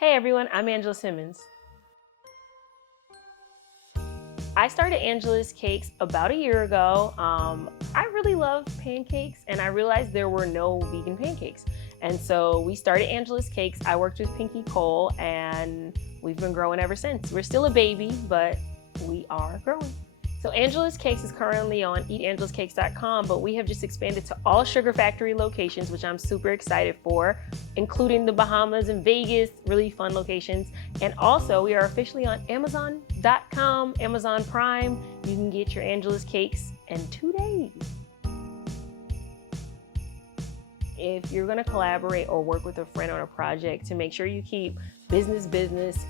Hey everyone, I'm Angela Simmons. I started Angela's Cakes about a year ago. I really love pancakes and I realized there were no vegan pancakes. And so we started Angela's Cakes. I worked with Pinky Cole and we've been growing ever since. We're still a baby, but we are growing. So Angela's Cakes is currently on eatangelascakes.com, but we have just expanded to all Sugar Factory locations, which I'm super excited for, including the Bahamas and Vegas, really fun locations. And also we are officially on Amazon.com, Amazon Prime. You can get your Angela's Cakes in 2 days. If you're gonna collaborate or work with a friend on a project, to make sure you keep business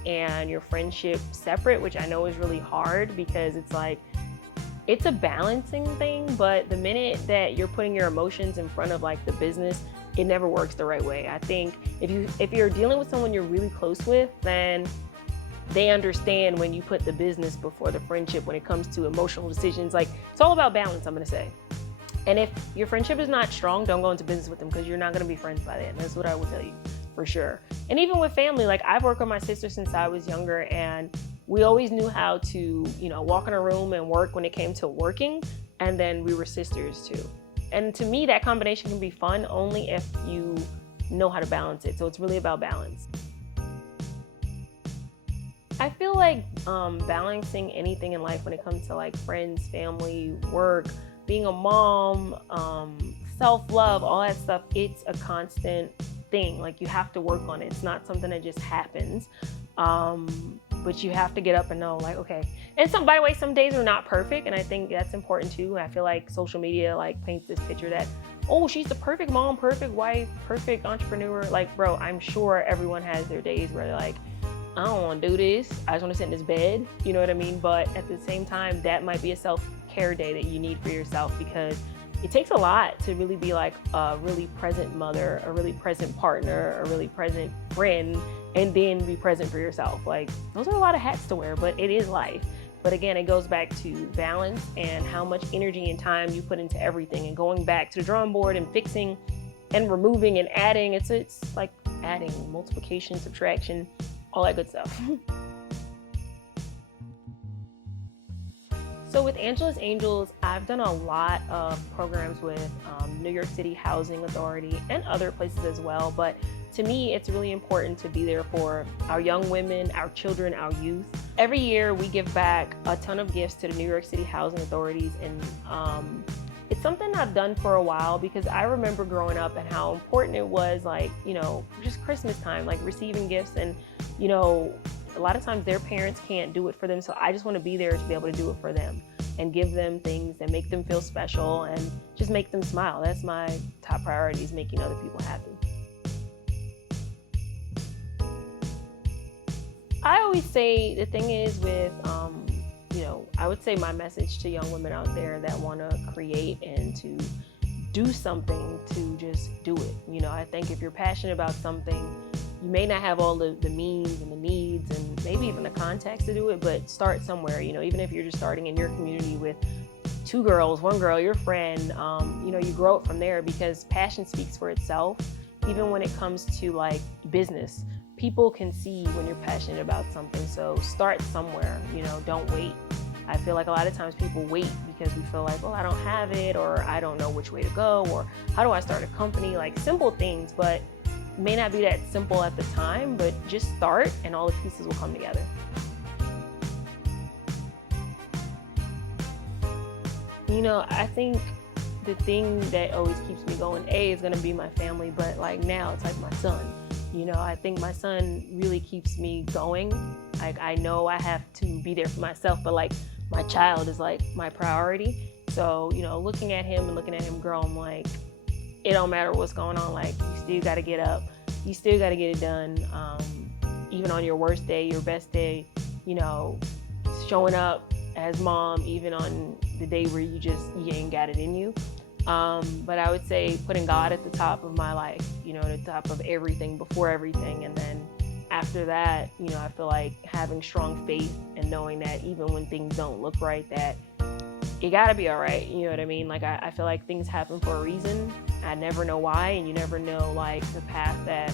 and your friendship separate, which I know is really hard because it's a balancing thing, but the minute that you're putting your emotions in front of the business, it never works the right way. I think if you're dealing with someone you're really close with, then they understand when you put the business before the friendship when it comes to emotional decisions. It's all about balance, I'm gonna say. And if your friendship is not strong, don't go into business with them because you're not gonna be friends by then. That's what I will tell you, for sure. And even with family, I've worked with my sister since I was younger, and we always knew how to, walk in a room and work when it came to working, and then we were sisters too. And to me, that combination can be fun only if you know how to balance it. So it's really about balance. I feel like balancing anything in life when it comes to friends, family, work, being a mom, self-love, all that stuff, it's a constant thing. You have to work on it. It's not something that just happens. But you have to get up and know, okay. And by the way, some days are not perfect, and I think that's important too. I feel like social media paints this picture that, oh, she's the perfect mom, perfect wife, perfect entrepreneur. Bro, I'm sure everyone has their days where they're like, I don't want to do this. I just want to sit in this bed. You know what I mean? But at the same time, that might be a self-care day that you need for yourself, because it takes a lot to really be a really present mother, a really present partner, a really present friend, and then be present for yourself. Those are a lot of hats to wear, but it is life. But again, it goes back to balance and how much energy and time you put into everything, and going back to the drawing board and fixing and removing and adding. It's like adding, multiplication, subtraction, all that good stuff. So with Angela's Angels, I've done a lot of programs with New York City Housing Authority and other places as well. But to me, it's really important to be there for our young women, our children, our youth. Every year we give back a ton of gifts to the New York City Housing Authorities, and it's something I've done for a while because I remember growing up and how important it was, just Christmas time, receiving gifts, and a lot of times their parents can't do it for them, so I just want to be there to be able to do it for them and give them things that make them feel special and just make them smile. That's my top priority, is making other people happy. I always say the thing is with, I would say my message to young women out there that want to create and to do something, to just do it. I think if you're passionate about something, you may not have all the means and the needs and maybe even the contacts to do it, but start somewhere. Even if you're just starting in your community with 2 girls, 1 girl, your friend, you grow it from there, because passion speaks for itself. Even when it comes to business, people can see when you're passionate about something. So start somewhere, don't wait. I feel like a lot of times people wait because we feel like, oh, I don't have it, or I don't know which way to go, or how do I start a company? Simple things, but may not be that simple at the time, but just start and all the pieces will come together. I think the thing that always keeps me going, is going to be my family, but now it's my son. I think my son really keeps me going. I know I have to be there for myself, but my child is my priority. So, looking at him and looking at him grow, I'm it don't matter what's going on. You still got to get up. You still got to get it done. Even on your worst day, your best day, showing up as mom, even on the day where you ain't got it in you. But I would say putting God at the top of my life, the top of everything, before everything. And then after that, I feel like having strong faith and knowing that even when things don't look right, that it gotta be all right. You know what I mean? I feel like things happen for a reason. I never know why, and you never know the path that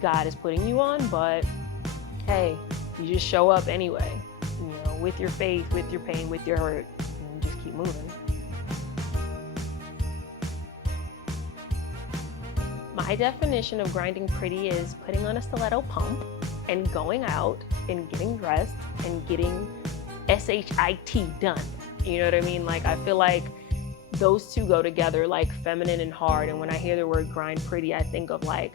God is putting you on, but hey, you just show up anyway, with your faith, with your pain, with your hurt, and just keep moving. My definition of grinding pretty is putting on a stiletto pump and going out and getting dressed and getting SHIT done. You know what I mean? Like, I feel like those two go together, like feminine and hard. And when I hear the word grind pretty, I think of like,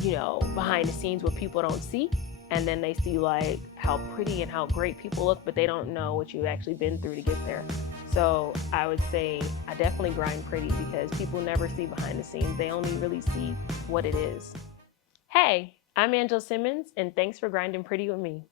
behind the scenes what people don't see. And then they see like how pretty and how great people look, but they don't know what you've actually been through to get there. So I would say I definitely grind pretty because people never see behind the scenes. They only really see what it is. Hey, I'm Angela Simmons, and thanks for grinding pretty with me.